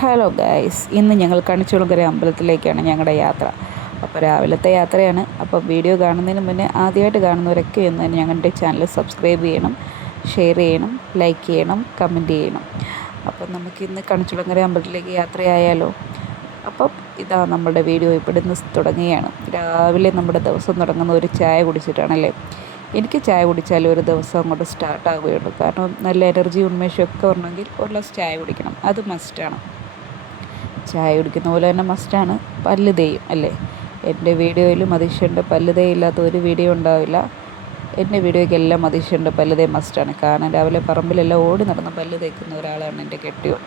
Hello guys, ഇന്ന് ഞങ്ങൾ കണിച്ചുകുളങ്ങര അമ്പലത്തിലേക്കാണ് ഞങ്ങളുടെ യാത്ര. അപ്പോൾ രാവിലത്തെ യാത്രയാണ്. അപ്പോൾ വീഡിയോ കാണുന്നതിന് മുന്നേ ആദ്യമായിട്ട് കാണുന്നവരൊക്കെ ഒന്ന് തന്നെ ഞങ്ങളുടെ ചാനൽ സബ്സ്ക്രൈബ് ചെയ്യണം, ഷെയർ ചെയ്യണം, ലൈക്ക് ചെയ്യണം, കമൻറ്റ് ചെയ്യണം. അപ്പം നമുക്കിന്ന് കണിച്ചുകുളങ്ങര അമ്പലത്തിലേക്ക് യാത്രയായാലോ. അപ്പം ഇതാ നമ്മുടെ വീഡിയോ ഇവിടുന്ന് തുടങ്ങുകയാണ്. രാവിലെ നമ്മുടെ ദിവസം തുടങ്ങുന്ന ഒരു ചായ കുടിച്ചിട്ടാണല്ലേ. എനിക്ക് ചായ കുടിച്ചാലും ഒരു ദിവസം അങ്ങോട്ട് സ്റ്റാർട്ടാകുകയുള്ളൂ. കാരണം നല്ല എനർജി ഉന്മേഷമൊക്കെ വരണമെങ്കിൽ ഒരു ഗ്ലാസ് ചായ കുടിക്കണം, അത് മസ്റ്റാണ്. ചായ കുടിക്കുന്ന പോലെ തന്നെ മസ്റ്റാണ് പല്ല് തേയും അല്ലേ. എൻ്റെ വീഡിയോയിൽ മതീഷൻ്റെ പല്ല് തേയില്ലാത്ത ഒരു വീഡിയോ ഉണ്ടാവില്ല. എൻ്റെ വീഡിയോയ്ക്കെല്ലാം മതീഷൻ്റെ പല്ല് തേ മസ്റ്റാണ്. കാരണം രാവിലെ പറമ്പിലെല്ലാം ഓടി നടന്ന് പല്ല് തേക്കുന്ന ഒരാളാണ് എൻ്റെ കെട്ടിയോൻ.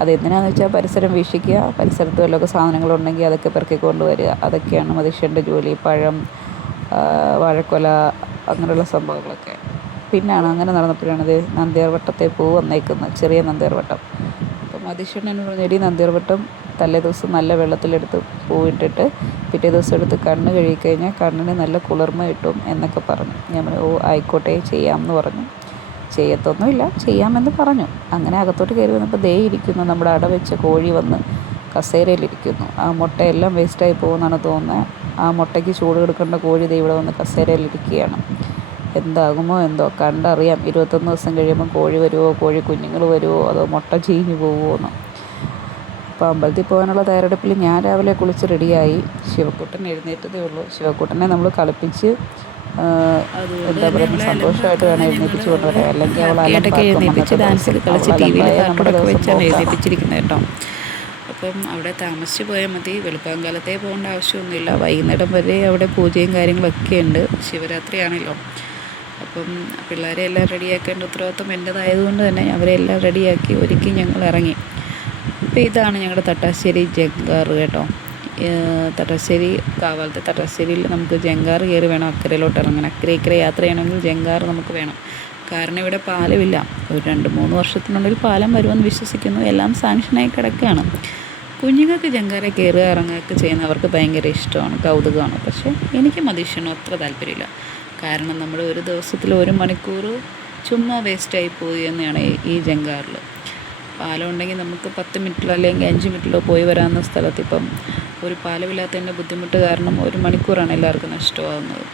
അതെന്തിനാണെന്ന് വെച്ചാൽ പരിസരം വീക്ഷിക്കുക, പരിസരത്ത് വല്ലതൊക്കെ സാധനങ്ങളുണ്ടെങ്കിൽ അതൊക്കെ പെറുക്കിക്കൊണ്ട് വരിക, അതൊക്കെയാണ് മതീഷൻ്റെ ജോലി. പഴം, വാഴക്കൊല, അങ്ങനെയുള്ള സംഭവങ്ങളൊക്കെ. പിന്നാണ് അങ്ങനെ നടന്നപ്പോഴാണിത് നന്ദിയാർ വട്ടത്തെ പൂ വന്നേക്കുന്നത്, ചെറിയ നന്ദിയാർ വട്ടം. അപ്പം മതീഷണ്ണൻ എന്ന് പറഞ്ഞ എടി നന്ദിയാർ വട്ടം തലേ ദിവസം നല്ല വെള്ളത്തിലെടുത്ത് പൂവിട്ടിട്ട് പിറ്റേ ദിവസം എടുത്ത് കണ്ണ് കഴുകിക്കഴിഞ്ഞാൽ കണ്ണിന് നല്ല കുളിർമ കിട്ടും എന്നൊക്കെ പറഞ്ഞു. ഞാൻ ഓ ആയിക്കോട്ടെ ചെയ്യാമെന്ന് പറഞ്ഞു. ചെയ്യത്തൊന്നുമില്ല, ചെയ്യാമെന്ന് പറഞ്ഞു. അങ്ങനെ അകത്തോട്ട് കയറി വന്നപ്പോൾ ദേ ഇരിക്കുന്നു നമ്മുടെ അടവെച്ച കോഴി വന്ന് കസേരയിലിരിക്കുന്നു. ആ മുട്ടയെല്ലാം വേസ്റ്റായി പോകുമെന്നാണ് തോന്നുന്നത്. ആ മുട്ടയ്ക്ക് ചൂട് കൊടുക്കേണ്ട കോഴി ദേ ഇവിടെ വന്ന് കസേരയിലിരിക്കുകയാണ്. എന്താകുമോ എന്തോ, കണ്ടറിയാം 21 ദിവസം കഴിയുമ്പോൾ കോഴി വരുമോ, കോഴി കുഞ്ഞുങ്ങൾ വരുമോ, അതോ മുട്ട ചീഞ്ഞു പോവുമോ എന്ന്. അപ്പോൾ അമ്പലത്തിൽ പോകാനുള്ള തയ്യാറെടുപ്പിൽ ഞാൻ രാവിലെ കുളിച്ച് റെഡിയായി. ശിവക്കുട്ടൻ എഴുന്നേറ്റതേ ഉള്ളൂ. ശിവക്കുട്ടനെ നമ്മൾ കളിപ്പിച്ച് എന്താ പറയുക, സന്തോഷമായിട്ട് വേണം എഴുന്നേൽപ്പിച്ച് കൊണ്ടുവരാൻ. അല്ലെങ്കിൽ അവൾ എഴുന്നേൽപ്പിച്ചിരിക്കുന്നത് കേട്ടോ. അപ്പം അവിടെ താമസിച്ച് പോയാൽ മതി, വെളുപ്പാങ്കാലത്തേ പോകേണ്ട ആവശ്യമൊന്നുമില്ല. വൈകുന്നേരം വരെ അവിടെ പൂജയും കാര്യങ്ങളൊക്കെ ഉണ്ട്. ശിവരാത്രിയാണല്ലോ. അപ്പം പിള്ളേരെ എല്ലാം റെഡിയാക്കേണ്ട ഉത്തരവാദിത്വം എൻ്റേതായതുകൊണ്ട് തന്നെ അവരെല്ലാം റെഡിയാക്കി ഒരുക്കി ഞങ്ങൾ ഇറങ്ങി. അപ്പോൾ ഇതാണ് ഞങ്ങളുടെ തട്ടാശ്ശേരി ജങ്കാറ് കേട്ടോ. തട്ടാശ്ശേരി കാവാലത്തെ തട്ടാശ്ശേരിയിൽ നമുക്ക് ജങ്കാറ് കയറി വേണം അക്കരയിലോട്ട് ഇറങ്ങാൻ. അക്കരെ യാത്ര ചെയ്യണമെങ്കിൽ ജങ്കാറ് നമുക്ക് വേണം. കാരണം ഇവിടെ പാലമില്ല. ഒരു 2-3 വർഷത്തിനുള്ളിൽ പാലം വരുമെന്ന് വിശ്വസിക്കുന്നു. എല്ലാം സാങ്ഷനായി കിടക്കുകയാണ്. കുഞ്ഞുങ്ങൾക്ക് ജങ്കാറെ കയറുക ഇറങ്ങുകയൊക്കെ ചെയ്യുന്നവർക്ക് ഭയങ്കര ഇഷ്ടമാണ്, കൗതുകമാണ്. പക്ഷേ എനിക്ക് മതീഷനും അത്ര താല്പര്യമില്ല. കാരണം നമ്മൾ ഒരു ദിവസത്തിൽ 1 മണിക്കൂർ ചുമ്മാ വേസ്റ്റായി പോയി എന്നാണ് ഈ ജങ്കാറിൽ. പാലം ഉണ്ടെങ്കിൽ നമുക്ക് 10 മിനിറ്റിലോ അല്ലെങ്കിൽ 5 മിനിറ്റിലോ പോയി വരാവുന്ന സ്ഥലത്ത് ഇപ്പം ഒരു പാലമില്ലാത്തതിൻ്റെ ബുദ്ധിമുട്ട് കാരണം 1 മണിക്കൂറാണ് എല്ലാവർക്കും നഷ്ടമാകുന്നത്.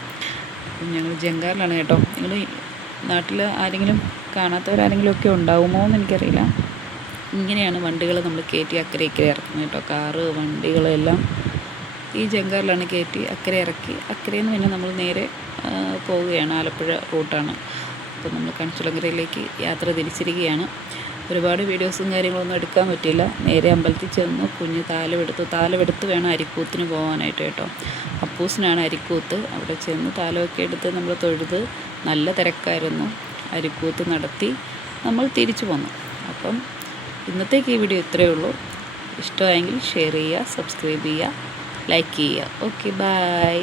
അപ്പം ഞങ്ങൾ ജങ്കാറിലാണ് കേട്ടോ. നിങ്ങൾ നാട്ടിൽ ആരെങ്കിലും കാണാത്തവരാരെങ്കിലും ഒക്കെ ഉണ്ടാവുമോ എന്ന് എനിക്കറിയില്ല. ഇങ്ങനെയാണ് വണ്ടികൾ നമ്മൾ കയറ്റി അക്കരെ ഇറക്കുന്നത് കേട്ടോ. കാറ്, വണ്ടികളെല്ലാം ഈ ജങ്കാറിലാണ് കയറ്റി അക്കരെ ഇറക്കി. അക്കരയിൽ നിന്ന് പിന്നെ നമ്മൾ നേരെ പോവുകയാണ്. ആലപ്പുഴ റൂട്ടാണ്. അപ്പോൾ നമ്മൾ കണിച്ചുകുളങ്ങരയിലേക്ക് യാത്ര തിരിച്ചിരിക്കുകയാണ്. ഒരുപാട് വീഡിയോസും കാര്യങ്ങളൊന്നും എടുക്കാൻ പറ്റിയില്ല. നേരെ അമ്പലത്തിൽ ചെന്ന് കുഞ്ഞ് താലമെടുത്ത് വേണം അരിക്കൂത്തിന് പോകാനായിട്ട് കേട്ടോ. അപ്പൂസിനാണ് അരിക്കൂത്ത്. അവിടെ ചെന്ന് താലമൊക്കെ എടുത്ത് നമ്മൾ തൊഴുത്, നല്ല തിരക്കായിരുന്നു. അരിക്കൂത്ത് നടത്തി നമ്മൾ തിരിച്ചു പോന്നു. അപ്പം ഇന്നത്തേക്ക് ഈ വീഡിയോ ഇത്രയേ ഉള്ളൂ. ഇഷ്ടമായെങ്കിൽ ഷെയർ ചെയ്യുക, സബ്സ്ക്രൈബ് ചെയ്യുക, ലൈക്ക് ചെയ്യുക. Okay, by.